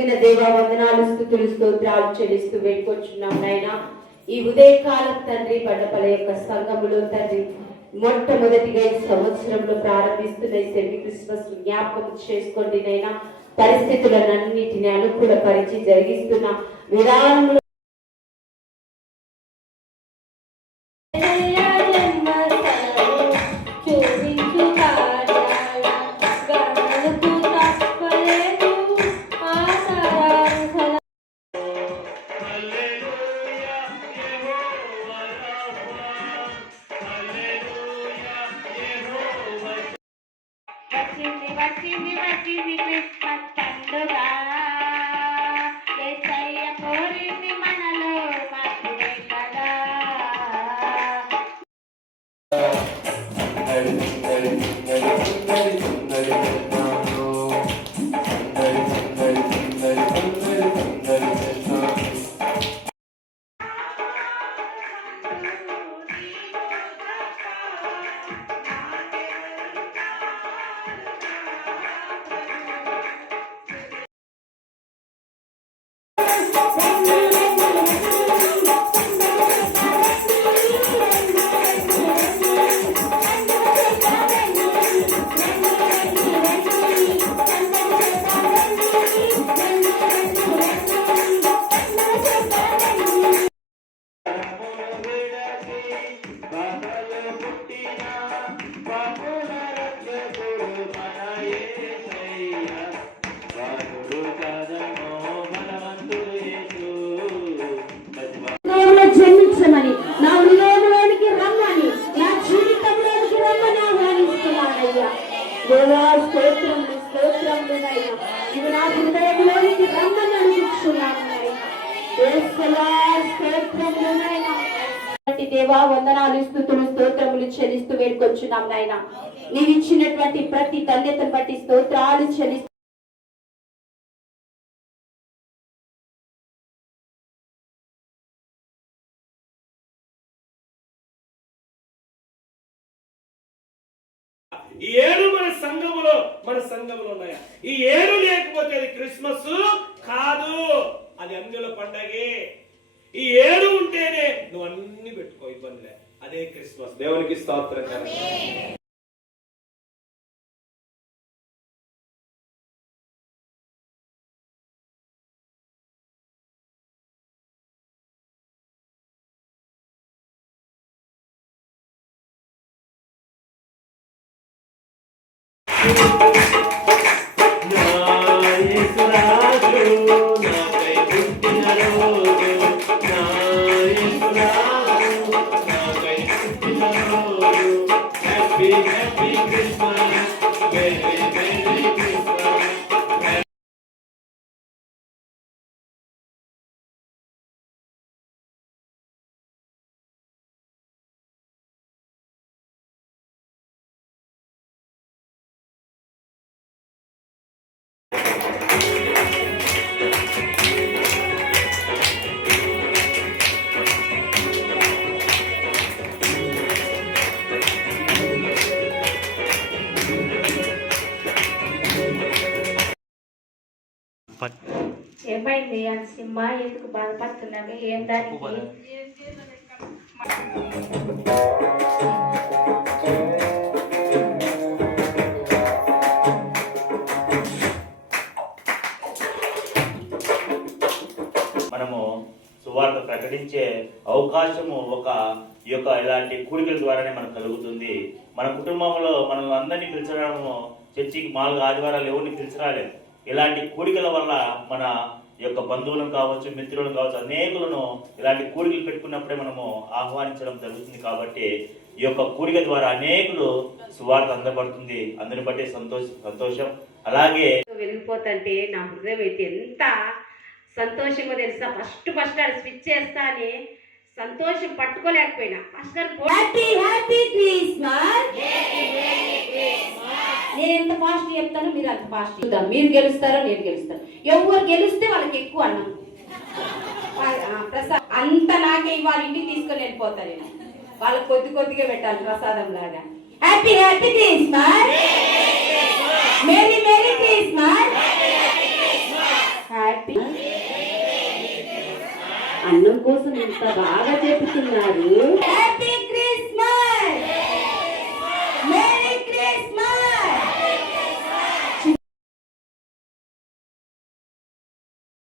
కలిగిన దేవ వందనాలు స్థుతులు స్తోత్రాలు చెల్లిస్తూ వెళ్ళిపోతున్నాం నాయన. ఈ ఉదయకాలం తండ్రి పడపల యొక్క సంఘములో తండ్రి మొట్టమొదటిగా ఈ సంవత్సరంలో ప్రారంభిస్తున్న సెమీ క్రిస్మస్ జ్ఞాపకం చేసుకోండి నైనా పరిస్థితులన్నిటిని అనుకూలపరిచి జరిగిస్తున్న విధానంలో వచ్చింది వచ్చింది వచ్చింది క్రిస్మస్ పండుగ ఇవి నా హృదయంలోనికి రమ్మని అడుగుతున్నాను దేవా వందనాలు స్థుతులు స్తోత్రములు చెల్లిస్తూ వేడుకొచ్చున్నాం నాయన. నీవు ఇచ్చినటువంటి ప్రతి ధన్యతను బట్టి స్తోత్రాలు చెల్లిస్తూ ఈ ఏడు మన సంఘములో మన సంఘములో ఉన్నాయా? ఈ ఏడు అది క్రిస్మస్ కాదు అది అందుల పండగే ఈ ఏడు ఉంటేనే నువ్వు అన్ని పెట్టుకో ఇబ్బందిలే అదే క్రిస్మస్ దేవునికి స్తోత్రం కలుగును. నా Happy happy Christmas very very Christmas ఏమైంది అని సింహ ఎందుకు బాధపడుతున్నావు? ఏం దానికి మనము సువార్త ప్రకటించే అవకాశము ఒక ఈ యొక్క ఇలాంటి కూడికల ద్వారానే మనకు కలుగుతుంది. మన కుటుంబంలో మనం అందరినీ పిలిచడము చర్చికి మామూలుగా ఆదివారాలు ఎవరిని పిలిచరాలేదు. ఇలాంటి కూడికల వల్ల మన యొక్క బంధువులను కావచ్చు మిత్రులను కావచ్చు అనేకులను ఇలాంటి కూడికలు పెట్టుకున్నప్పుడే మనము ఆహ్వానించడం జరుగుతుంది కాబట్టి ఈ యొక్క కూడిక ద్వారా అనేకులు సువార్త అందబడుతుంది అందరిని బట్టి సంతోష సంతోషం. అలాగే వెళ్ళిపోతుంటే నా హృదయం అయితే ఎంత సంతోషంగా తెలుసా? ఫస్ట్ ఫస్ట్ అది స్విచ్ చేస్తా అని సంతోషం పట్టుకోలేకపోయినా. First happy happy Christmas fast చెప్తాను మీరు అంత ఫాస్ట్ చూద్దాం. మీరు గెలుస్తారో నేను గెలుస్తాను. ఎవరు గెలిస్తే వాళ్ళకి ఎక్కువ అన్నం. ప్రసాద్ అంత నాకే ఇవాళ ఇంటికి తీసుకొని వెళ్ళిపోతాను నేను. వాళ్ళకి కొద్ది కొద్దిగా పెట్టాలి ప్రసాదం లాగా. Happy happy Christmas merry merry Christmas happy అన్నం కోసం ఇంత బాగా చెప్తున్నారు. హ్యాపీ